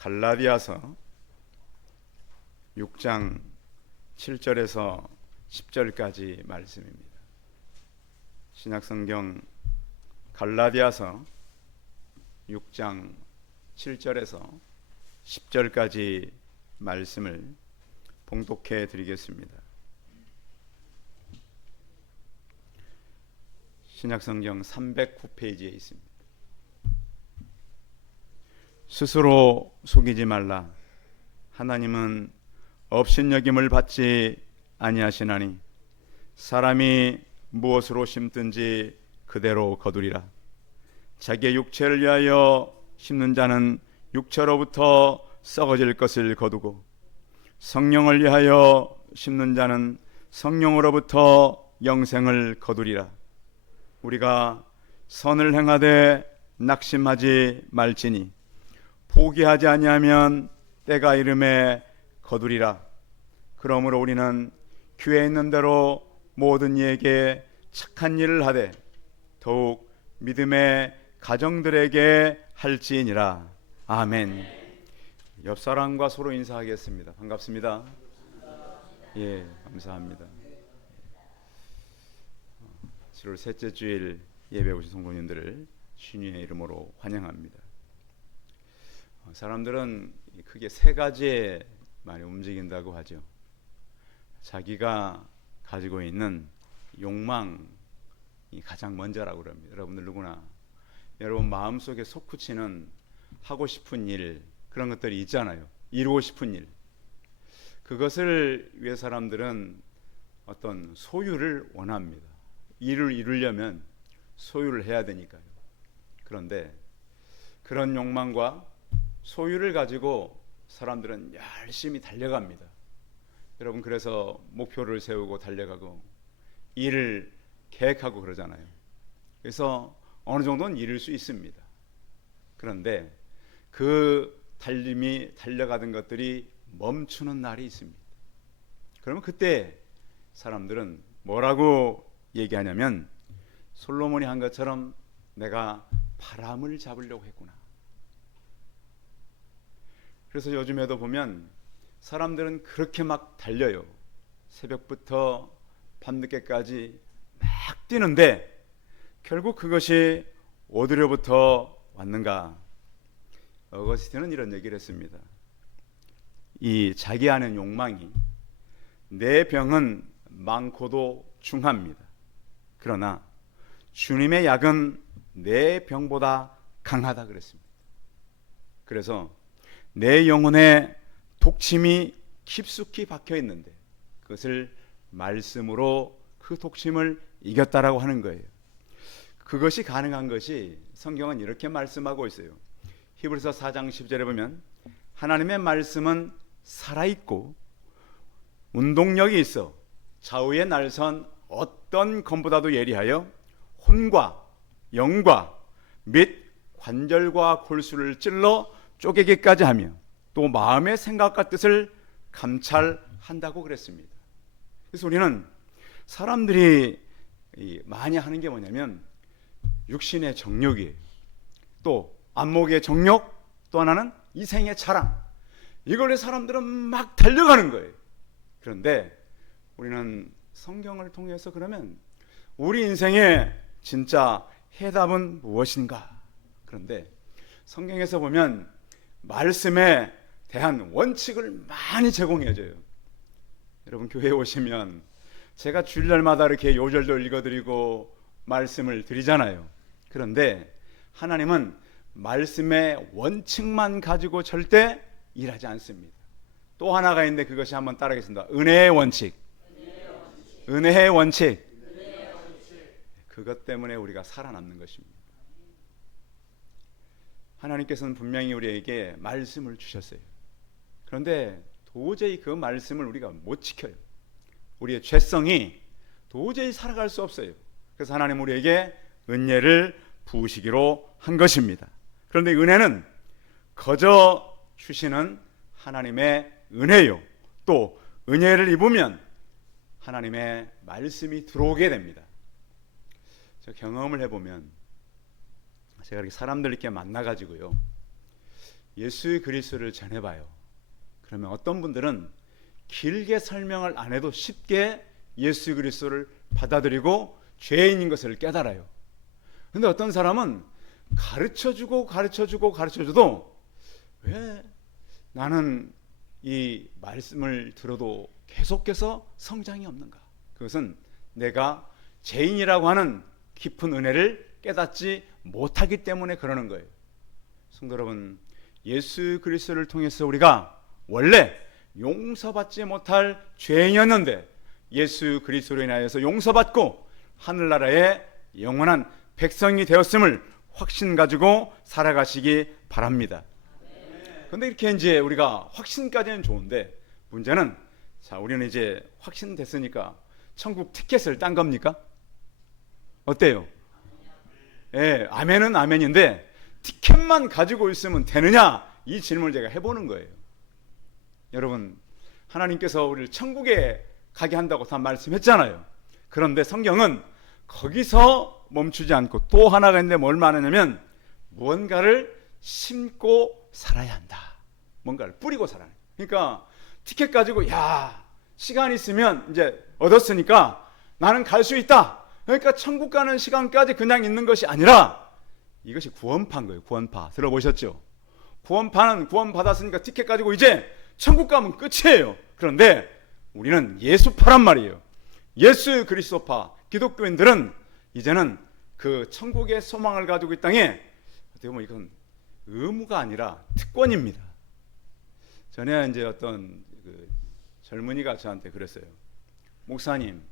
갈라디아서 6장 7절에서 10절까지 말씀입니다. 신약성경 갈라디아서 6장 7절에서 10절까지 말씀을 봉독해 드리겠습니다. 신약성경 309페이지에 있습니다. 스스로 속이지 말라. 하나님은 업신여김을 받지 아니하시나니 사람이 무엇으로 심든지 그대로 거두리라. 자기의 육체를 위하여 심는 자는 육체로부터 썩어질 것을 거두고 성령을 위하여 심는 자는 성령으로부터 영생을 거두리라. 우리가 선을 행하되 낙심하지 말지니 포기하지 아니하면 때가 이름에 거두리라. 그러므로 우리는 귀에 있는 대로 모든 이에게 착한 일을 하되 더욱 믿음의 가정들에게 할지니라. 아멘. 옆 사람과 서로 인사하겠습니다. 반갑습니다. 예, 감사합니다. 7월 셋째 주일 예배 오신 성도님들을 주님의 이름으로 환영합니다. 사람들은 크게 세 가지에 많이 움직인다고 하죠. 자기가 가지고 있는 욕망이 가장 먼저라고 그럽니다. 여러분들 누구나 여러분 마음속에 솟구치는 하고 싶은 일, 그런 것들이 있잖아요. 이루고 싶은 일. 그것을 위해 사람들은 어떤 소유를 원합니다. 일을 이루려면 소유를 해야 되니까요. 그런데 그런 욕망과 소유를 가지고 사람들은 열심히 달려갑니다. 여러분, 그래서 목표를 세우고 달려가고 일을 계획하고 그러잖아요. 그래서 어느 정도는 이룰 수 있습니다. 그런데 그 달려가던 것들이 멈추는 날이 있습니다. 그러면 그때 사람들은 뭐라고 얘기하냐면, 솔로몬이 한 것처럼 내가 바람을 잡으려고 했구나. 그래서 요즘에도 보면 사람들은 그렇게 막 달려요. 새벽부터 밤늦게까지 막 뛰는데 결국 그것이 어디로부터 왔는가? 어거스틴은 이런 얘기를 했습니다. 이 자기 안의 욕망이 내 병은 많고도 중합니다. 그러나 주님의 약은 내 병보다 강하다 그랬습니다. 그래서 내 영혼에 독침이 깊숙이 박혀 있는데 그것을 말씀으로 그 독침을 이겼다라고 하는 거예요. 그것이 가능한 것이 성경은 이렇게 말씀하고 있어요. 히브리서 4장 10절에 보면 하나님의 말씀은 살아있고 운동력이 있어 좌우의 날선 어떤 검보다도 예리하여 혼과 영과 및 관절과 골수를 찔러 쪼개기까지 하며 또 마음의 생각과 뜻을 감찰한다고 그랬습니다. 그래서 우리는 사람들이 많이 하는 게 뭐냐면 육신의 정욕이에요. 또 안목의 정욕, 또 하나는 이생의 자랑. 이걸로 사람들은 막 달려가는 거예요. 그런데 우리는 성경을 통해서 그러면 우리 인생의 진짜 해답은 무엇인가? 그런데 성경에서 보면 말씀에 대한 원칙을 많이 제공해줘요. 여러분 교회에 오시면 제가 주일날마다 이렇게 요절도 읽어드리고 말씀을 드리잖아요. 그런데 하나님은 말씀의 원칙만 가지고 절대 일하지 않습니다. 또 하나가 있는데 그것이 한번 따라하겠습니다. 은혜의 원칙. 은혜의 원칙. 그것 때문에 우리가 살아남는 것입니다. 하나님께서는 분명히 우리에게 말씀을 주셨어요. 그런데 도저히 그 말씀을 우리가 못 지켜요. 우리의 죄성이 도저히 살아갈 수 없어요. 그래서 하나님 우리에게 은혜를 부으시기로 한 것입니다. 그런데 은혜는 거저 주시는 하나님의 은혜요. 또 은혜를 입으면 하나님의 말씀이 들어오게 됩니다. 저 경험을 해보면 제가 이렇게 사람들 이렇게 만나가지고요, 예수 그리스도를 전해봐요. 그러면 어떤 분들은 길게 설명을 안 해도 쉽게 예수 그리스도를 받아들이고 죄인인 것을 깨달아요. 근데 어떤 사람은 가르쳐줘도 왜 나는 이 말씀을 들어도 계속해서 성장이 없는가? 그것은 내가 죄인이라고 하는 깊은 은혜를 깨닫지 못하기 때문에 그러는 거예요. 성도 여러분, 예수 그리스도를 통해서 우리가 원래 용서받지 못할 죄인이었는데 예수 그리스도로 인하여서 용서받고 하늘나라의 영원한 백성이 되었음을 확신 가지고 살아가시기 바랍니다. 그런데 이렇게 이제 우리가 확신까지는 좋은데 문제는, 자, 우리는 이제 확신됐으니까 천국 티켓을 딴 겁니까? 어때요? 예, 아멘은 아멘인데 티켓만 가지고 있으면 되느냐? 이 질문을 제가 해보는 거예요. 여러분, 하나님께서 우리를 천국에 가게 한다고 다 말씀했잖아요. 그런데 성경은 거기서 멈추지 않고 또 하나가 있는데 뭘 말하냐면 무언가를 심고 살아야 한다. 뭔가를 뿌리고 살아야 한다. 그러니까 티켓 가지고 야, 시간 있으면 이제 얻었으니까 나는 갈 수 있다. 그러니까 천국 가는 시간까지 그냥 있는 것이 아니라 이것이 구원파인 거예요. 구원파. 들어보셨죠? 구원파는 구원 받았으니까 티켓 가지고 이제 천국 가면 끝이에요. 그런데 우리는 예수파란 말이에요. 예수 그리스도파 기독교인들은 이제는 그 천국의 소망을 가지고 이 땅에 어떻게 보면 이건 의무가 아니라 특권입니다. 전에 이제 어떤 그 젊은이가 저한테 그랬어요. 목사님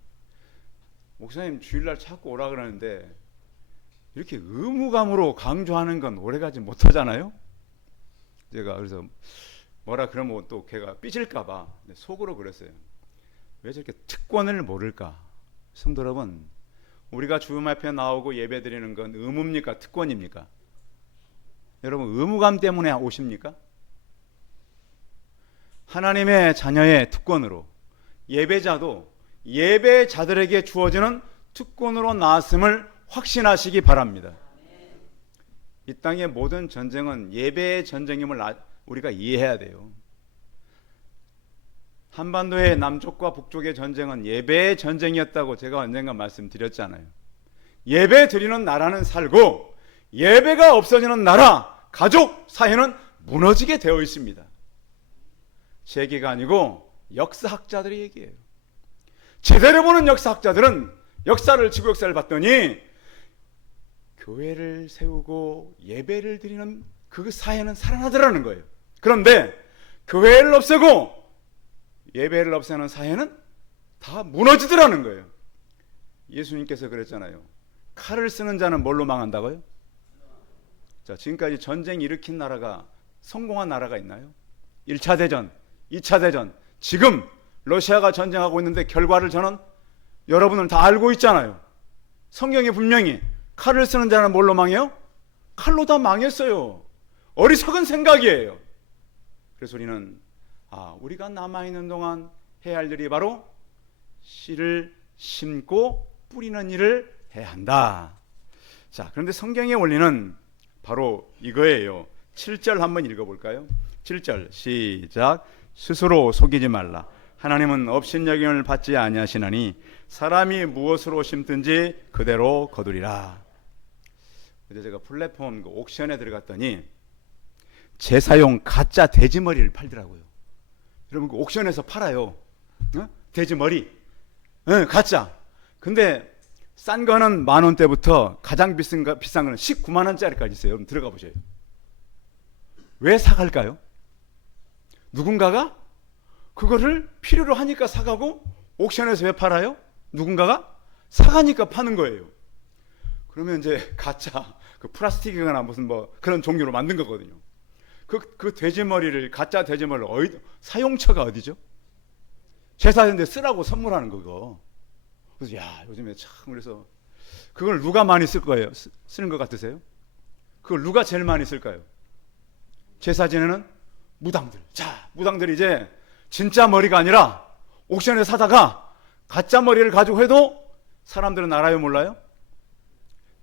주일날 자꾸 오라 그러는데 이렇게 의무감으로 강조하는 건 오래가지 못하잖아요. 제가 그래서 뭐라 그러면 또 걔가 삐질까봐 속으로 그랬어요. 왜 저렇게 특권을 모를까? 성도 여러분, 우리가 주님 앞에 나오고 예배 드리는 건 의무입니까? 특권입니까? 여러분, 의무감 때문에 오십니까? 하나님의 자녀의 특권으로 예배자도 예배자들에게 주어지는 특권으로 나왔음을 확신하시기 바랍니다. 이 땅의 모든 전쟁은 예배의 전쟁임을 우리가 이해해야 돼요. 한반도의 남쪽과 북쪽의 전쟁은 예배의 전쟁이었다고 제가 언젠가 말씀드렸잖아요. 예배 드리는 나라는 살고 예배가 없어지는 나라, 가족 사회는 무너지게 되어 있습니다. 제 얘기가 아니고 역사학자들의 얘기예요. 제대로 보는 역사학자들은 역사를, 지구 역사를 봤더니 교회를 세우고 예배를 드리는 그 사회는 살아나더라는 거예요. 그런데 교회를 없애고 예배를 없애는 사회는 다 무너지더라는 거예요. 예수님께서 그랬잖아요. 칼을 쓰는 자는 뭘로 망한다고요? 자, 지금까지 전쟁 일으킨 나라가, 성공한 나라가 있나요? 1차 대전, 2차 대전, 지금 러시아가 전쟁하고 있는데 결과를 저는 여러분은 다 알고 있잖아요. 성경에 분명히 칼을 쓰는 자는 뭘로 망해요? 칼로 다 망했어요. 어리석은 생각이에요. 그래서 우리는 우리가 남아있는 동안 해야 할 일이 바로 씨를 심고 뿌리는 일을 해야 한다. 자, 그런데 성경의 원리는 바로 이거예요. 7절 한번 읽어볼까요? 7절 시작. 스스로 속이지 말라. 하나님은 업신여김을 받지 아니하시나니 사람이 무엇으로 심든지 그대로 거두리라. 그래서 제가 플랫폼 그 옥션에 들어갔더니 제사용 가짜 돼지머리를 팔더라고요. 여러분, 그 옥션에서 팔아요. 돼지머리. 가짜. 근데 싼 거는 10,000원대부터 가장 비싼 거는 19만 원짜리까지 있어요. 여러분 들어가 보세요. 왜 사갈까요? 누군가가 그거를 필요로 하니까 사가고, 옥션에서 왜 팔아요? 누군가가 사가니까 파는 거예요. 그러면 이제 가짜 그 플라스틱이거나 무슨 뭐 그런 종류로 만든 거거든요. 그 돼지머리를, 가짜 돼지머리를 사용처가 어디죠? 제사인데 쓰라고 선물하는 거고. 그래서 요즘에 참, 그래서 그걸 누가 많이 쓸 거예요? 쓰는 것 같으세요? 그걸 누가 제일 많이 쓸까요? 제사 지내는 무당들. 자, 무당들이 이제 진짜 머리가 아니라 옥션에 사다가 가짜 머리를 가지고 해도 사람들은 알아요, 몰라요?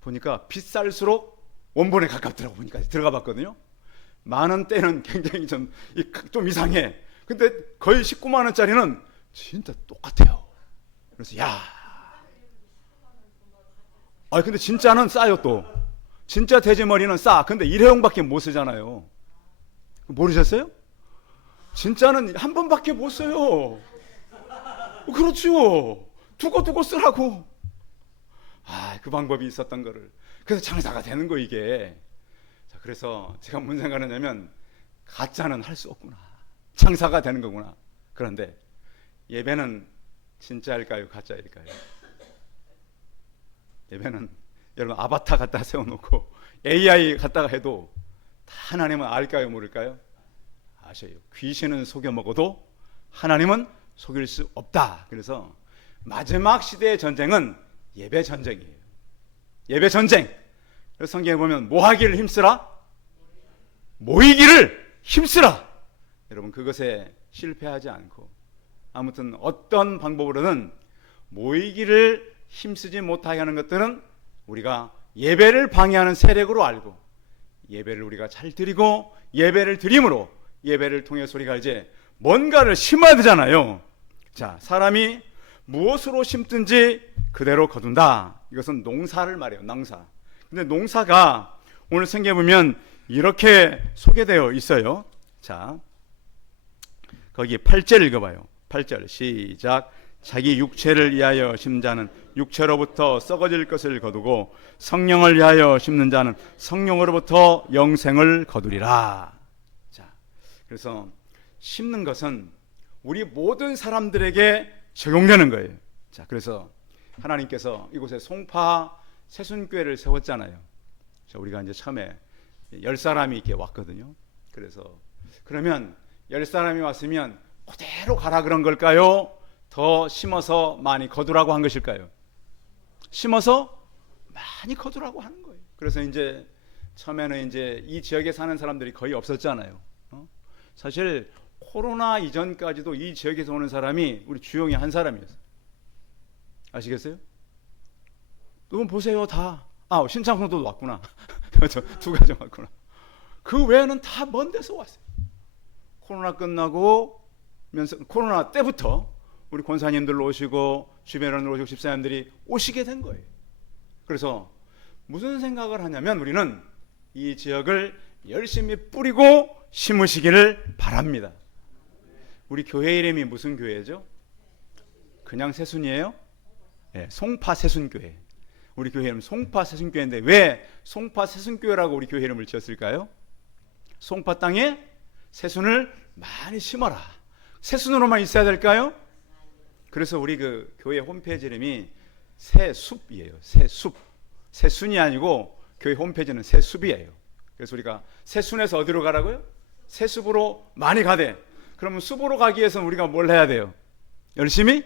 보니까 비쌀수록 원본에 가깝더라고. 보니까 들어가 봤거든요. 만원 때는 굉장히 좀 이상해. 근데 거의 19만 원짜리는 진짜 똑같아요. 그래서 야, 근데 진짜는 싸요 또. 진짜 돼지머리는 싸. 근데 일회용밖에 못 쓰잖아요. 모르셨어요? 진짜는 한 번밖에 못 써요. 그렇죠. 두고 쓰라고. 그 방법이 있었던 거를. 그래서 장사가 되는 거 이게. 자, 그래서 제가 뭔 생각을 했냐면 가짜는 할 수 없구나. 장사가 되는 거구나. 그런데 예배는 진짜일까요? 가짜일까요? 예배는 여러분 아바타 갖다 세워놓고 AI 갖다가 해도 다 하나님은 알까요? 모를까요? 아셔요. 귀신은 속여 먹어도 하나님은 속일 수 없다. 그래서 마지막 시대의 전쟁은 예배 전쟁이에요. 예배 전쟁. 그래서 성경에 보면 뭐 하기를 힘쓰라? 모이기를 힘쓰라. 여러분 그것에 실패하지 않고 아무튼 어떤 방법으로든 모이기를 힘쓰지 못하게 하는 것들은 우리가 예배를 방해하는 세력으로 알고 예배를 우리가 잘 드리고 예배를 드림으로 예배를 통해서 우리가 이제 뭔가를 심어야 되잖아요. 자, 사람이 무엇으로 심든지 그대로 거둔다. 이것은 농사를 말해요. 농사. 근데 농사가 오늘 성경에 보면 이렇게 소개되어 있어요. 자, 거기 8절 읽어봐요. 8절 시작. 자기 육체를 위하여 심는 자는 육체로부터 썩어질 것을 거두고 성령을 위하여 심는 자는 성령으로부터 영생을 거두리라. 자, 그래서 심는 것은 우리 모든 사람들에게 적용되는 거예요. 자, 그래서 하나님께서 이곳에 송파 새순교회를 세웠잖아요. 자, 우리가 이제 처음에 10사람이 이렇게 왔거든요. 그래서 그러면 10사람이 왔으면 그대로 가라 그런 걸까요? 더 심어서 많이 거두라고 한 것일까요? 심어서 많이 거두라고 하는 거예요. 그래서 이제 처음에는 이제 이 지역에 사는 사람들이 거의 없었잖아요. 사실 코로나 이전까지도 이 지역에서 오는 사람이 우리 주영이 한 사람이었어요. 아시겠어요? 여러분 보세요. 다 신창성도 왔구나. 두 가정 왔구나. 그 외에는 다 먼 데서 왔어요. 코로나 끝나고 코로나 때부터 우리 권사님들 오시고 주변으로 오시고 집사님들이 오시게 된 거예요. 그래서 무슨 생각을 하냐면 우리는 이 지역을 열심히 뿌리고 심으시기를 바랍니다. 우리 교회 이름이 무슨 교회죠? 그냥 새순이에요? 네, 송파 새순교회. 우리 교회 이름 송파 새순교회인데 왜 송파 새순교회라고 우리 교회 이름을 지었을까요? 송파 땅에 새순을 많이 심어라. 새순으로만 있어야 될까요? 그래서 우리 그 교회 홈페이지 이름이 새숲이에요. 새숲. 새순이 아니고 교회 홈페이지는 새숲이에요. 그래서 우리가 새순에서 어디로 가라고요? 새숲으로 많이 가대. 그러면 숲으로 가기 위해서는 우리가 뭘 해야 돼요? 열심히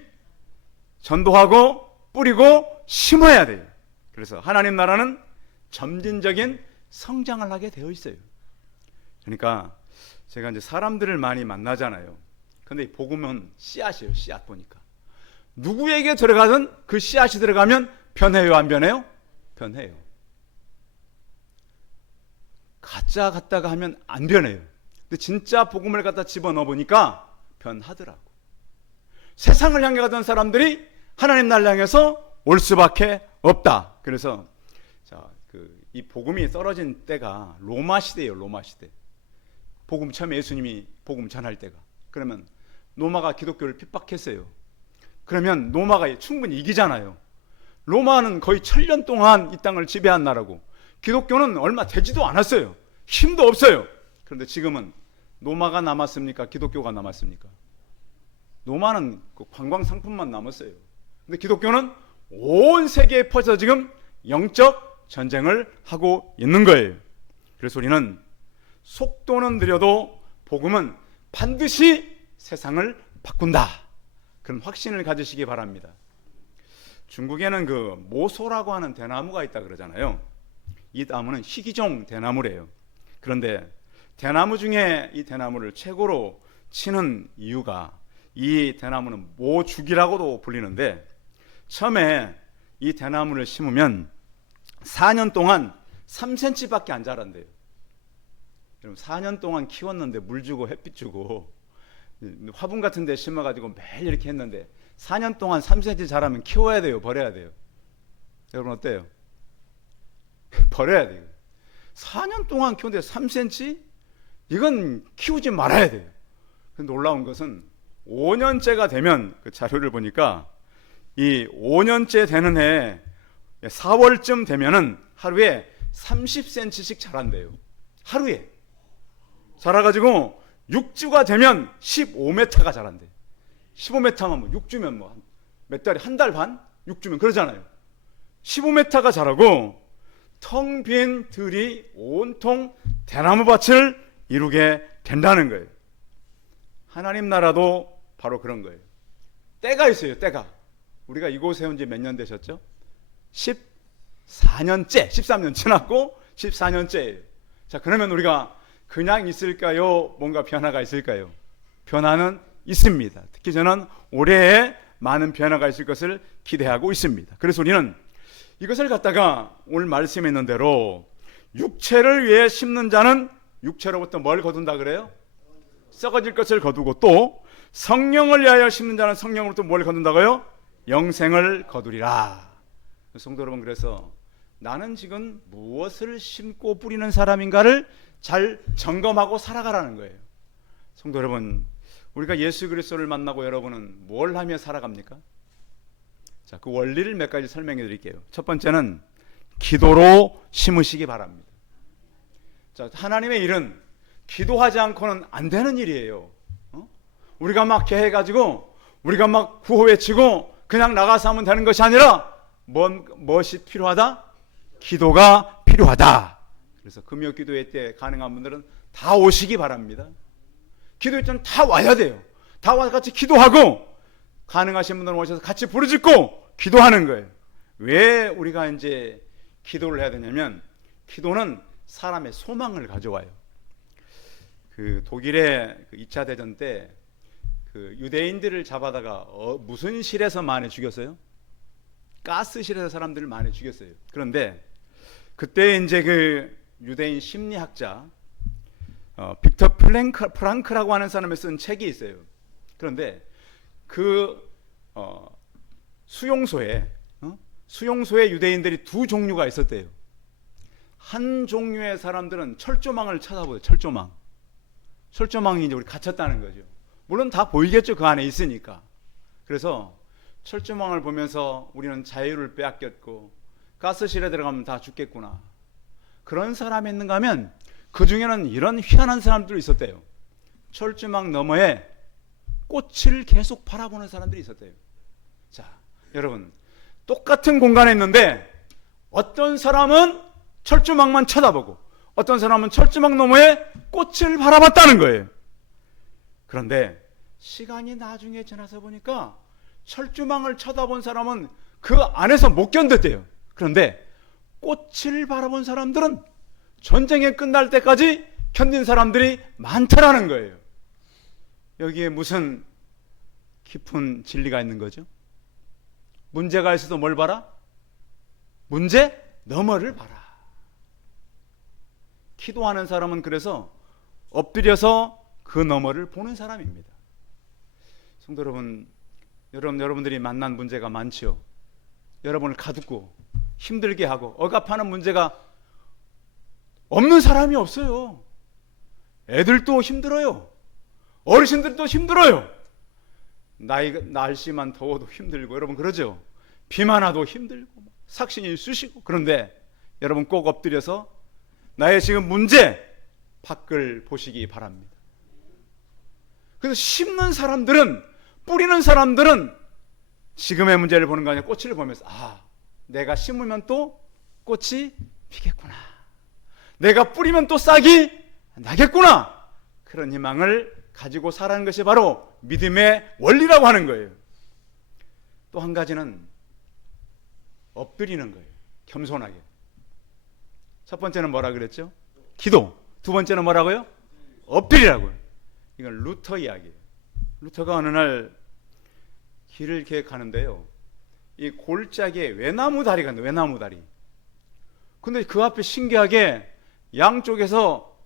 전도하고 뿌리고 심어야 돼요. 그래서 하나님 나라는 점진적인 성장을 하게 되어 있어요. 그러니까 제가 이제 사람들을 많이 만나잖아요. 근데 복음은 씨앗이에요. 씨앗 보니까 누구에게 들어가든 그 씨앗이 들어가면 변해요, 안 변해요? 변해요. 가짜 같다가 하면 안 변해요. 근데 진짜 복음을 갖다 집어넣어 보니까 변하더라고. 세상을 향해 가던 사람들이 하나님 나라를 향해서 올 수밖에 없다. 그래서 이 복음이 떨어진 때가 로마 시대예요. 로마 시대. 복음 처음에 예수님이 복음 전할 때가. 그러면 로마가 기독교를 핍박했어요. 그러면 로마가 충분히 이기잖아요. 로마는 거의 1000년 동안 이 땅을 지배한 나라고 기독교는 얼마 되지도 않았어요. 힘도 없어요. 그런데 지금은 로마가 남았습니까? 기독교가 남았습니까? 로마는 그 관광 상품만 남았어요. 근데 기독교는 온 세계에 퍼져 지금 영적 전쟁을 하고 있는 거예요. 그래서 우리는 속도는 느려도 복음은 반드시 세상을 바꾼다. 그런 확신을 가지시기 바랍니다. 중국에는 그 모소라고 하는 대나무가 있다 그러잖아요. 이 나무는 희귀종 대나무래요. 그런데 대나무 중에 이 대나무를 최고로 치는 이유가 이 대나무는 모죽이라고도 불리는데 처음에 이 대나무를 심으면 4년 동안 3cm밖에 안 자란대요. 여러분 4년 동안 키웠는데 물 주고 햇빛 주고 화분 같은 데 심어가지고 매일 이렇게 했는데 4년 동안 3cm 자라면 키워야 돼요, 버려야 돼요? 여러분 어때요? 버려야 돼요. 4년 동안 키웠는데 3cm? 이건 키우지 말아야 돼요. 근데 놀라운 것은 5년째가 되면 그 자료를 보니까 이 5년째 되는 해 4월쯤 되면은 하루에 30cm씩 자란대요. 하루에 자라가지고 6주가 되면 15m가 자란대. 15m면 뭐 6주면 뭐 몇 달이 한 달 반? 6주면 그러잖아요. 15m가 자라고 텅 빈 들이 온통 대나무 밭을 이루게 된다는 거예요. 하나님 나라도 바로 그런 거예요. 때가 있어요, 때가. 우리가 이곳에 온 지 몇 년 되셨죠? 14년째, 13년 지났고 14년째예요. 자, 그러면 우리가 그냥 있을까요? 뭔가 변화가 있을까요? 변화는 있습니다. 특히 저는 올해에 많은 변화가 있을 것을 기대하고 있습니다. 그래서 우리는 이것을 갖다가 오늘 말씀에 있는 대로 육체를 위해 심는 자는 육체로부터 뭘 거둔다 그래요? 썩어질 것을 거두고 또 성령을 위하여 심는 자는 성령으로부터 뭘 거둔다고요? 영생을 거두리라. 성도 여러분, 그래서 나는 지금 무엇을 심고 뿌리는 사람인가를 잘 점검하고 살아가라는 거예요. 성도 여러분, 우리가 예수 그리스도를 만나고 여러분은 뭘 하며 살아갑니까? 자, 그 원리를 몇 가지 설명해 드릴게요. 첫 번째는 기도로 심으시기 바랍니다. 자, 하나님의 일은 기도하지 않고는 안 되는 일이에요. 우리가 막 계획해가지고 우리가 막 구호 외치고 그냥 나가서 하면 되는 것이 아니라 무엇이 필요하다? 기도가 필요하다. 그래서 금요 기도회 때 가능한 분들은 다 오시기 바랍니다. 기도회 때는 다 와야 돼요. 다 와서 같이 기도하고 가능하신 분들은 오셔서 같이 부르짖고 기도하는 거예요. 왜 우리가 이제 기도를 해야 되냐면 기도는 사람의 소망을 가져와요. 그 독일의 2차 대전 때 그 유대인들을 잡아다가 무슨 실에서 많이 죽였어요? 가스실에서 사람들을 많이 죽였어요. 그런데 그때 이제 그 유대인 심리학자 빅터 프랑크라고 하는 사람이 쓴 책이 있어요. 그런데 그 수용소에 유대인들이 두 종류가 있었대요. 한 종류의 사람들은 철조망을 쳐다보요. 철조망이 이제 우리 갇혔다는 거죠. 물론 다 보이겠죠, 그 안에 있으니까. 그래서 철조망을 보면서 우리는 자유를 빼앗겼고 가스실에 들어가면 다 죽겠구나. 그런 사람이 있는가 하면 그 중에는 이런 희한한 사람들도 있었대요. 철조망 너머에 꽃을 계속 바라보는 사람들이 있었대요. 자, 여러분, 똑같은 공간에 있는데 어떤 사람은 철조망만 쳐다보고 어떤 사람은 철조망 너머에 꽃을 바라봤다는 거예요. 그런데 시간이 나중에 지나서 보니까 철조망을 쳐다본 사람은 그 안에서 못 견뎠대요. 그런데 꽃을 바라본 사람들은 전쟁이 끝날 때까지 견딘 사람들이 많더라는 거예요. 여기에 무슨 깊은 진리가 있는 거죠? 문제가 있어도 뭘 봐라? 문제 너머를 봐라. 기도하는 사람은 그래서 엎드려서 그 너머를 보는 사람입니다. 성도 여러분, 여러분들이 만난 문제가 많지요. 여러분을 가두고 힘들게 하고 억압하는 문제가 없는 사람이 없어요. 애들도 힘들어요. 어르신들도 힘들어요. 날씨만 더워도 힘들고, 여러분 그러죠? 비만 와도 힘들고 삭신이 쑤시고. 그런데 여러분 꼭 엎드려서 나의 지금 문제 밖을 보시기 바랍니다. 그래서 심는 사람들은, 뿌리는 사람들은 지금의 문제를 보는 거 아니라 꽃을 보면서 내가 심으면 또 꽃이 피겠구나, 내가 뿌리면 또 싹이 나겠구나, 그런 희망을 가지고 살아가는 것이 바로 믿음의 원리라고 하는 거예요. 또 한 가지는 엎드리는 거예요. 겸손하게. 첫 번째는 뭐라 그랬죠? 기도. 두 번째는 뭐라고요? 엎드리라고요. 이건 루터 이야기예요. 루터가 어느 날 길을 이렇게 가는데요, 이 골짜기에 외나무 다리가 있는데, 외나무 다리. 근데 그 앞에 신기하게 양쪽에서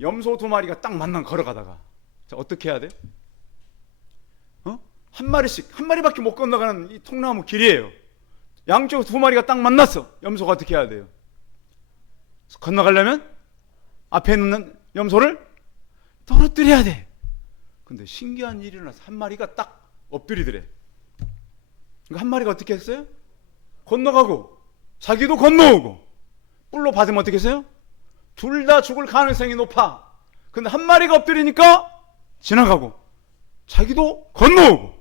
염소 두 마리가 딱 만나 걸어가다가, 자, 어떻게 해야 돼? 한 마리씩, 한 마리밖에 못 건너가는 이 통나무 길이에요. 양쪽 두 마리가 딱 만났어. 염소가 어떻게 해야 돼요? 건너가려면 앞에 있는 염소를 떨어뜨려야 돼. 근데 신기한 일이 일어나서 한 마리가 딱 엎드리더래. 그러니까 한 마리가 어떻게 했어요? 건너가고 자기도 건너오고. 뿔로 받으면 어떻게 했어요? 둘 다 죽을 가능성이 높아. 근데 한 마리가 엎드리니까 지나가고 자기도 건너오고.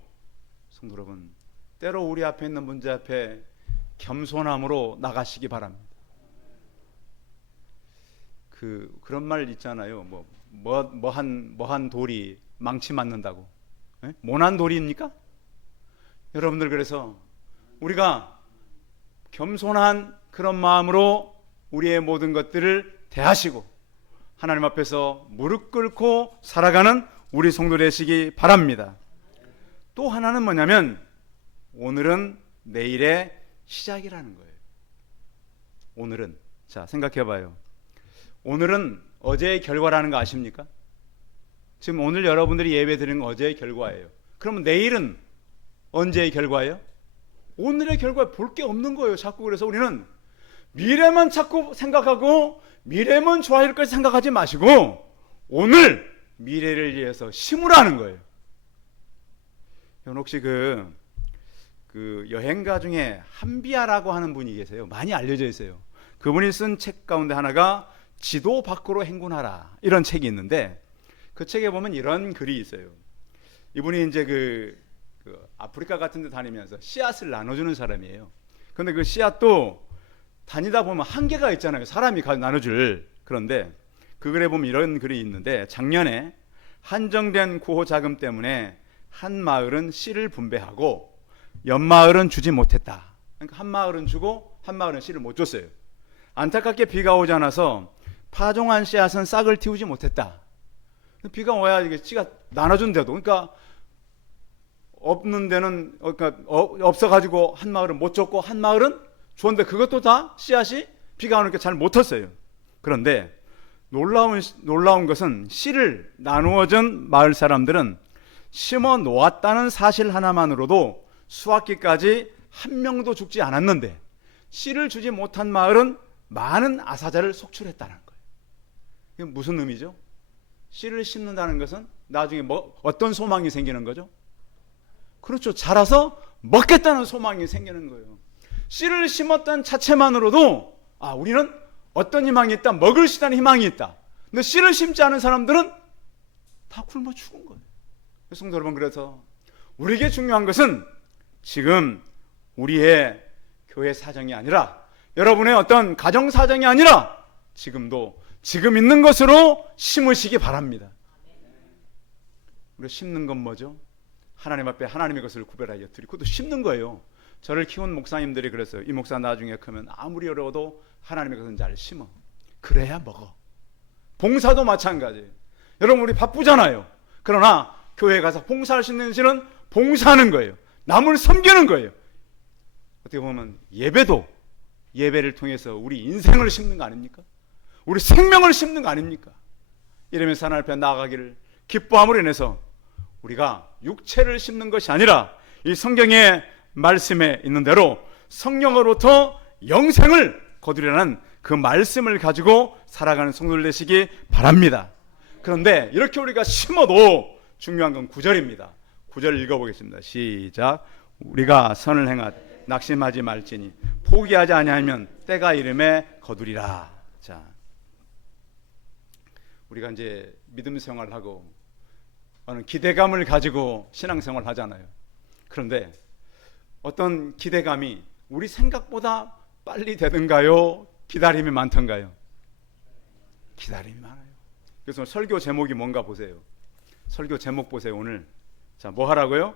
성도 여러분, 때로 우리 앞에 있는 문제 앞에 겸손함으로 나가시기 바랍니다. 그런 말 있잖아요. 뭐한 돌이 망치 맞는다고. 에? 모난 돌입니까? 여러분들, 그래서 우리가 겸손한 그런 마음으로 우리의 모든 것들을 대하시고 하나님 앞에서 무릎 꿇고 살아가는 우리 성도 되시기 바랍니다. 또 하나는 뭐냐면, 오늘은 내일의 시작이라는 거예요. 오늘은, 자, 생각해 봐요. 오늘은 어제의 결과라는 거 아십니까? 지금 오늘 여러분들이 예배 드리는 건 어제의 결과예요. 그러면 내일은 언제의 결과예요? 오늘의 결과에 볼 게 없는 거예요. 자꾸. 그래서 우리는 미래만 자꾸 생각하고 미래만 좋아질 걸 생각하지 마시고 오늘 미래를 위해서 심으라는 거예요. 혹시 그 여행가 중에 한비아라고 하는 분이 계세요. 많이 알려져 있어요. 그분이 쓴 책 가운데 하나가 지도 밖으로 행군하라, 이런 책이 있는데, 그 책에 보면 이런 글이 있어요. 이분이 이제 그 아프리카 같은 데 다니면서 씨앗을 나눠주는 사람이에요. 근데 그 씨앗도 다니다 보면 한계가 있잖아요. 사람이 나눠줄. 그런데 그 글에 보면 이런 글이 있는데, 작년에 한정된 구호 자금 때문에 한 마을은 씨를 분배하고 옆마을은 주지 못했다. 그러니까 한 마을은 주고 한 마을은 씨를 못 줬어요. 안타깝게 비가 오지 않아서 파종한 씨앗은 싹을 틔우지 못했다. 비가 와야 이게 씨가 나눠준데도, 그러니까 없는 데는, 그러니까 없어가지고 한 마을은 못 줬고 한 마을은 줬는데 그것도 다 씨앗이 비가 오니까 잘 못 텄어요. 그런데 놀라운 것은 씨를 나누어준 마을 사람들은 심어 놓았다는 사실 하나만으로도 수확기까지 한 명도 죽지 않았는데, 씨를 주지 못한 마을은 많은 아사자를 속출했다는 거예요. 이게 무슨 의미죠? 씨를 심는다는 것은 나중에 어떤 소망이 생기는 거죠? 그렇죠. 자라서 먹겠다는 소망이 생기는 거예요. 씨를 심었다는 자체만으로도 우리는 어떤 희망이 있다, 먹을 수 있다는 희망이 있다. 근데 씨를 심지 않은 사람들은 다 굶어 죽은 거예요. 성도 여러분, 그래서 우리에게 중요한 것은 지금 우리의 교회 사정이 아니라, 여러분의 어떤 가정 사정이 아니라, 지금 있는 것으로 심으시기 바랍니다. 우리가 심는 건 뭐죠? 하나님 앞에 하나님의 것을 구별하여 드리고, 그것도 심는 거예요. 저를 키운 목사님들이 그랬어요. 이 목사 나중에 크면 아무리 어려워도 하나님의 것은 잘 심어. 그래야 먹어. 봉사도 마찬가지예요. 여러분, 우리 바쁘잖아요. 그러나 교회에 가서 봉사할 수 있는 시는 봉사하는 거예요. 남을 섬기는 거예요. 어떻게 보면 예배를 통해서 우리 인생을 심는 거 아닙니까? 우리 생명을 심는 거 아닙니까? 이러면서 하나님 앞에 나아가기를 기뻐함으로 인해서 우리가 육체를 심는 것이 아니라 이 성경의 말씀에 있는 대로 성령으로부터 영생을 거두려는 그 말씀을 가지고 살아가는 성도들 되시기 바랍니다. 그런데 이렇게 우리가 심어도 중요한 건 9절입니다. 9절 읽어보겠습니다. 시작. 우리가 선을 행하되 낙심하지 말지니 포기하지 아니하면 때가 이름에 거두리라. 자, 우리가 이제 믿음 생활을 하고 어느 기대감을 가지고 신앙생활을 하잖아요. 그런데 어떤 기대감이 우리 생각보다 빨리 되든가요? 기다림이 많던가요? 기다림이 많아요. 그래서 설교 제목이 뭔가 보세요. 설교 제목 보세요. 오늘 자, 뭐 하라고요?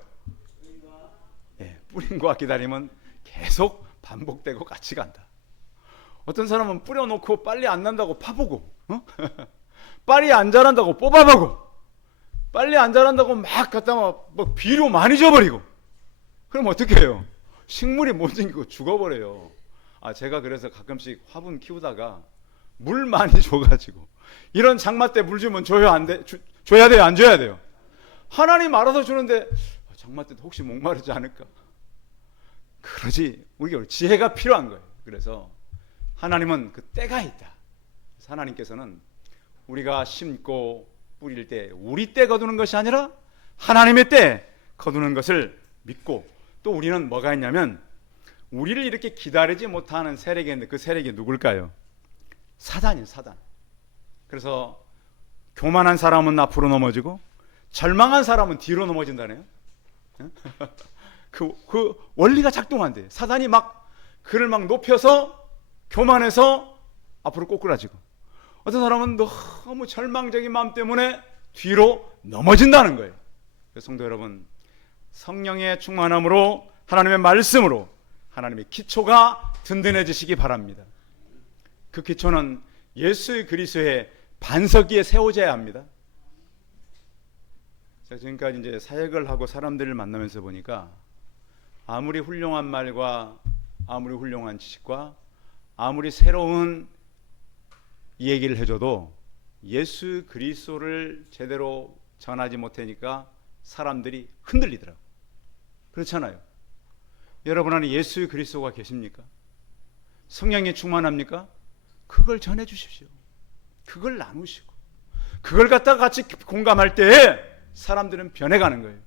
뿌림과 기다림은 계속 반복되고 같이 간다. 어떤 사람은 뿌려놓고 빨리 안 난다고 파보고, 빨리 안 자란다고 뽑아보고, 빨리 안 자란다고 막 갖다 막 비료 많이 줘버리고, 그럼 어떻게 해요? 식물이 못 생기고 죽어버려요. 제가 그래서 가끔씩 화분 키우다가 물 많이 줘가지고 이런 장마 때 물 주면 줘야 안 돼? 줘야 돼요? 안 줘야 돼요? 하나님 알아서 주는데 장마 때도 혹시 목마르지 않을까? 그러지. 우리가 지혜가 필요한 거예요. 그래서 하나님은 그 때가 있다. 그래서 하나님께서는 우리가 심고 뿌릴 때 우리 때 거두는 것이 아니라 하나님의 때 거두는 것을 믿고, 또 우리는 뭐가 있냐면 우리를 이렇게 기다리지 못하는 세력이 있는데 그 세력이 누굴까요? 사단이에요. 사단. 그래서 교만한 사람은 앞으로 넘어지고 절망한 사람은 뒤로 넘어진다네요. 그 원리가 작동한대요. 사단이 막 그를 막 높여서 교만해서 앞으로 꼬꾸라지고, 어떤 사람은 너무 절망적인 마음 때문에 뒤로 넘어진다는 거예요. 성도 여러분, 성령의 충만함으로 하나님의 말씀으로 하나님의 기초가 든든해지시기 바랍니다. 그 기초는 예수 그리스도의 반석 위에 세워져야 합니다. 제가 지금까지 이제 사역을 하고 사람들을 만나면서 보니까 아무리 훌륭한 말과 아무리 훌륭한 지식과 아무리 새로운 얘기를 해줘도 예수 그리스도를 제대로 전하지 못하니까 사람들이 흔들리더라고요. 그렇잖아요. 여러분 안에 예수 그리스도가 계십니까? 성령이 충만합니까? 그걸 전해 주십시오. 그걸 나누시고 그걸 갖다가 같이 공감할 때에 사람들은 변해가는 거예요.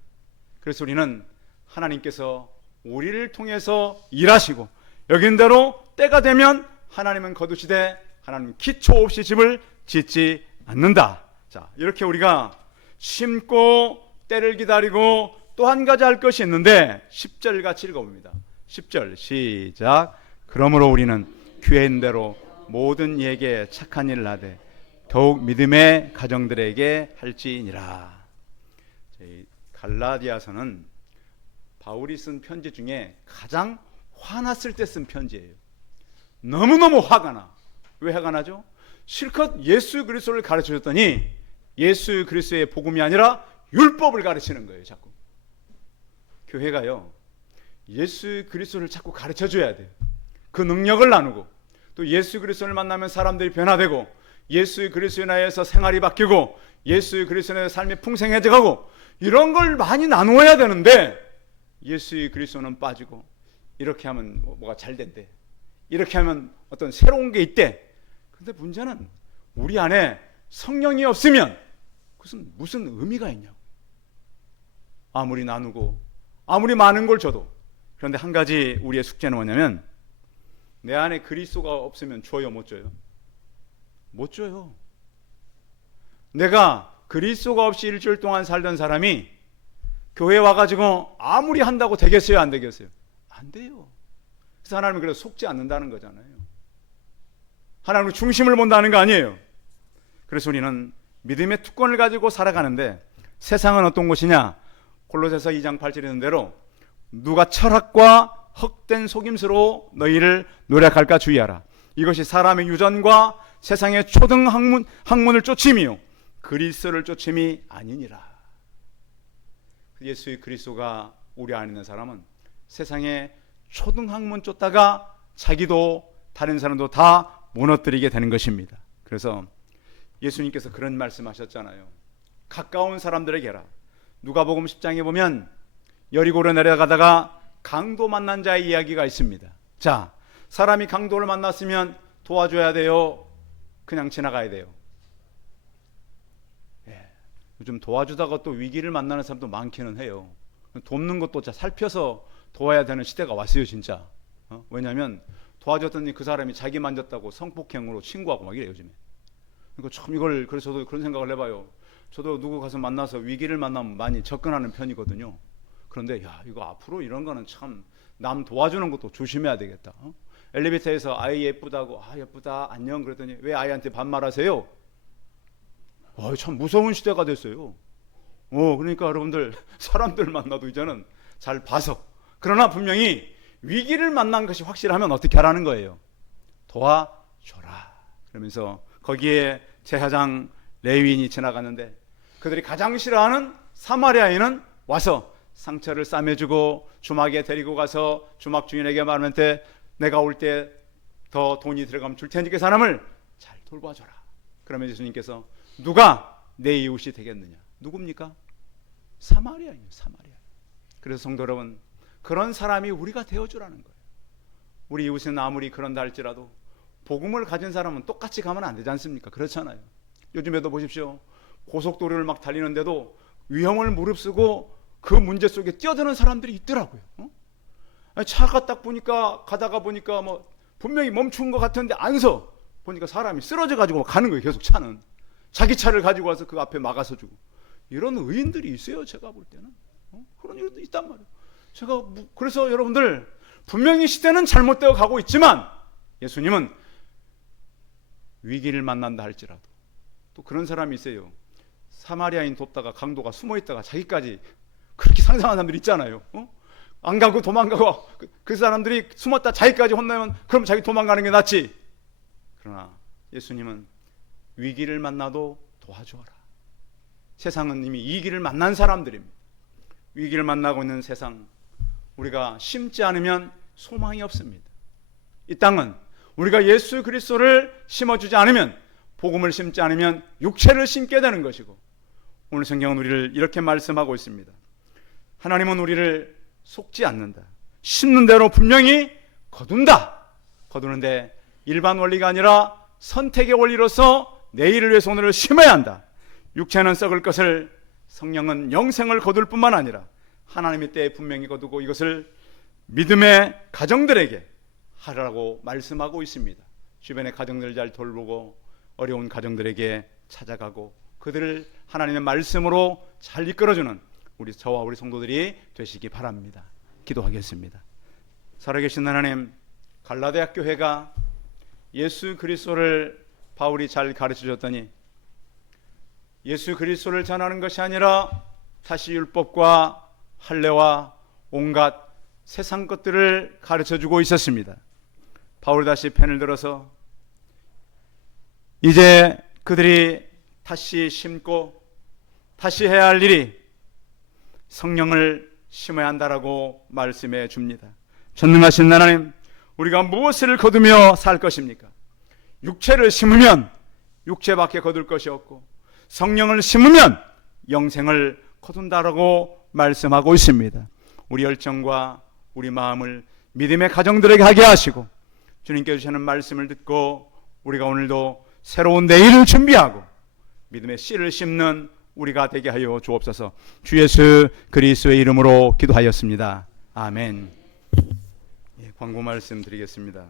그래서 우리는 하나님께서 우리를 통해서 일하시고 여긴 대로 때가 되면 하나님은 거두시되 하나님은 기초 없이 집을 짓지 않는다. 자, 이렇게 우리가 심고 때를 기다리고 또 한 가지 할 것이 있는데 10절 같이 읽어봅니다. 10절 시작. 그러므로 우리는 교회인대로 모든 이에게 착한 일을 하되 더욱 믿음의 가정들에게 할지니라. 갈라디아서는 바울이 쓴 편지 중에 가장 화났을 때 쓴 편지예요. 너무너무 화가 나. 왜 화가 나죠? 실컷 예수 그리스도를 가르쳐 줬더니 예수 그리스도의 복음이 아니라 율법을 가르치는 거예요. 자꾸 교회가요 예수 그리스도를 자꾸 가르쳐 줘야 돼요. 그 능력을 나누고 또 예수 그리스도를 만나면 사람들이 변화되고 예수 그리스도에 의해서 생활이 바뀌고 예수 그리스도의 삶이 풍성해져가고 이런 걸 많이 나누어야 되는데 예수 그리스도는 빠지고 이렇게 하면 뭐가 잘 된대, 이렇게 하면 어떤 새로운 게 있대. 근데 문제는 우리 안에 성령이 없으면 그것은 무슨 의미가 있냐고. 아무리 나누고 아무리 많은 걸 줘도. 그런데 한 가지 우리의 숙제는 뭐냐면 내 안에 그리스도가 없으면 줘요? 못 줘요? 못 줘요. 내가 그리스도가 없이 일주일 동안 살던 사람이 교회에 와가지고 아무리 한다고 되겠어요? 안 되겠어요? 안 돼요. 그래서 하나님은 그래서 속지 않는다는 거잖아요. 하나님은 중심을 본다는 거 아니에요. 그래서 우리는 믿음의 특권을 가지고 살아가는데 세상은 어떤 곳이냐? 골로새서 2장 8절에 있는 대로 누가 철학과 헛된 속임수로 너희를 노력할까 주의하라. 이것이 사람의 유전과 세상의 초등 학문을 쫓음이요 그리스도를 쫓음이 아니니라. 예수의 그리스도가 우리 안에 있는 사람은 세상의 초등 학문 쫓다가 자기도 다른 사람도 다 무너뜨리게 되는 것입니다. 그래서 예수님께서 그런 말씀하셨잖아요. 가까운 사람들에게라. 누가복음 10장에 보면 여리고로 내려가다가 강도 만난 자의 이야기가 있습니다. 자, 사람이 강도를 만났으면 도와줘야 돼요? 그냥 지나가야 돼요? 요즘 도와주다가 또 위기를 만나는 사람도 많기는 해요. 돕는 것도 살펴서 도와야 되는 시대가 왔어요, 진짜. 왜냐하면 도와줬더니 그 사람이 자기 만졌다고 성폭행으로 신고하고 막 이래요, 요즘에. 그러니까 참 이걸, 그래서 저도 그런 생각을 해봐요. 저도 누구 가서 만나서 위기를 만나면 많이 접근하는 편이거든요. 그런데 야, 이거 앞으로 이런 거는 참 남 도와주는 것도 조심해야 되겠다. 엘리베이터에서 아이 예쁘다고, 아 예쁘다 안녕 그랬더니 왜 아이한테 반말하세요? 참 무서운 시대가 됐어요. 그러니까 여러분들 사람들 만나도 이제는 잘 봐서, 그러나 분명히 위기를 만난 것이 확실하면 어떻게 하라는 거예요? 도와줘라. 그러면서 거기에 제사장 레위인이 지나가는데 그들이 가장 싫어하는 사마리아인은 와서 상처를 싸매주고 주막에 데리고 가서 주막 주인에게 말하는데 내가 올 때 더 돈이 들어가면 줄 테니까 사람을 잘 돌봐줘라. 그러면 예수님께서 누가 내 이웃이 되겠느냐? 누굽니까? 사마리아인이에요. 사마리아. 그래서 성도 여러분, 그런 사람이 우리가 되어주라는 거예요. 우리 이웃은 아무리 그런다 할지라도 복음을 가진 사람은 똑같이 가면 안 되지 않습니까? 그렇잖아요. 요즘에도 보십시오. 고속도로를 막 달리는데도 위험을 무릅쓰고 그 문제 속에 뛰어드는 사람들이 있더라고요. 차가 딱 보니까 가다가 보니까 뭐 분명히 멈춘 것 같은데 안 서. 보니까 사람이 쓰러져 가지고 가는 거예요. 계속 차는. 자기 차를 가지고 와서 그 앞에 막아서 주고. 이런 의인들이 있어요. 제가 볼 때는. 그런 일도 있단 말이에요. 제가 그래서 여러분들 분명히 시대는 잘못되어 가고 있지만 예수님은 위기를 만난다 할지라도 또 그런 사람이 있어요. 사마리아인 돕다가 강도가 숨어 있다가 자기까지 그렇게 상상하는 사람들 있잖아요. 안 가고 도망가고 그 사람들이 숨었다 자기까지 혼나면 그럼 자기 도망가는 게 낫지. 그러나 예수님은 위기를 만나도 도와주어라. 세상은 이미 위기를 만난 사람들입니다. 위기를 만나고 있는 세상, 우리가 심지 않으면 소망이 없습니다. 이 땅은 우리가 예수 그리스도를 심어주지 않으면, 복음을 심지 않으면 육체를 심게 되는 것이고, 오늘 성경은 우리를 이렇게 말씀하고 있습니다. 하나님은 우리를 속지 않는다. 심는 대로 분명히 거둔다. 거두는데 일반 원리가 아니라 선택의 원리로서 내일을 위해서 오늘을 심어야 한다. 육체는 썩을 것을, 성령은 영생을 거둘 뿐만 아니라 하나님의 때에 분명히 거두고 이것을 믿음의 가정들에게 하라고 말씀하고 있습니다. 주변의 가정들을 잘 돌보고 어려운 가정들에게 찾아가고 그들을 하나님의 말씀으로 잘 이끌어주는 저와 우리 성도들이 되시기 바랍니다. 기도하겠습니다. 살아계신 하나님, 갈라디아 교회가 예수 그리스도를 바울이 잘 가르쳐 줬더니 예수 그리스도를 전하는 것이 아니라 다시 율법과 할례와 온갖 세상 것들을 가르쳐 주고 있었습니다. 바울이 다시 펜을 들어서 이제 그들이 다시 심고 다시 해야 할 일이 성령을 심어야 한다라고 말씀해 줍니다. 전능하신 하나님, 우리가 무엇을 거두며 살 것입니까? 육체를 심으면 육체밖에 거둘 것이 없고 성령을 심으면 영생을 거둔다라고 말씀하고 있습니다. 우리 열정과 우리 마음을 믿음의 가정들에게 하게 하시고 주님께 주시는 말씀을 듣고 우리가 오늘도 새로운 내일을 준비하고 믿음의 씨를 심는 우리가 되게 하여 주옵소서. 주 예수 그리스도의 이름으로 기도하였습니다. 아멘. 광고 말씀 드리겠습니다.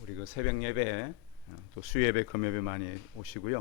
우리 그 새벽 예배, 또 수요예배, 금요예배 많이 오시고요.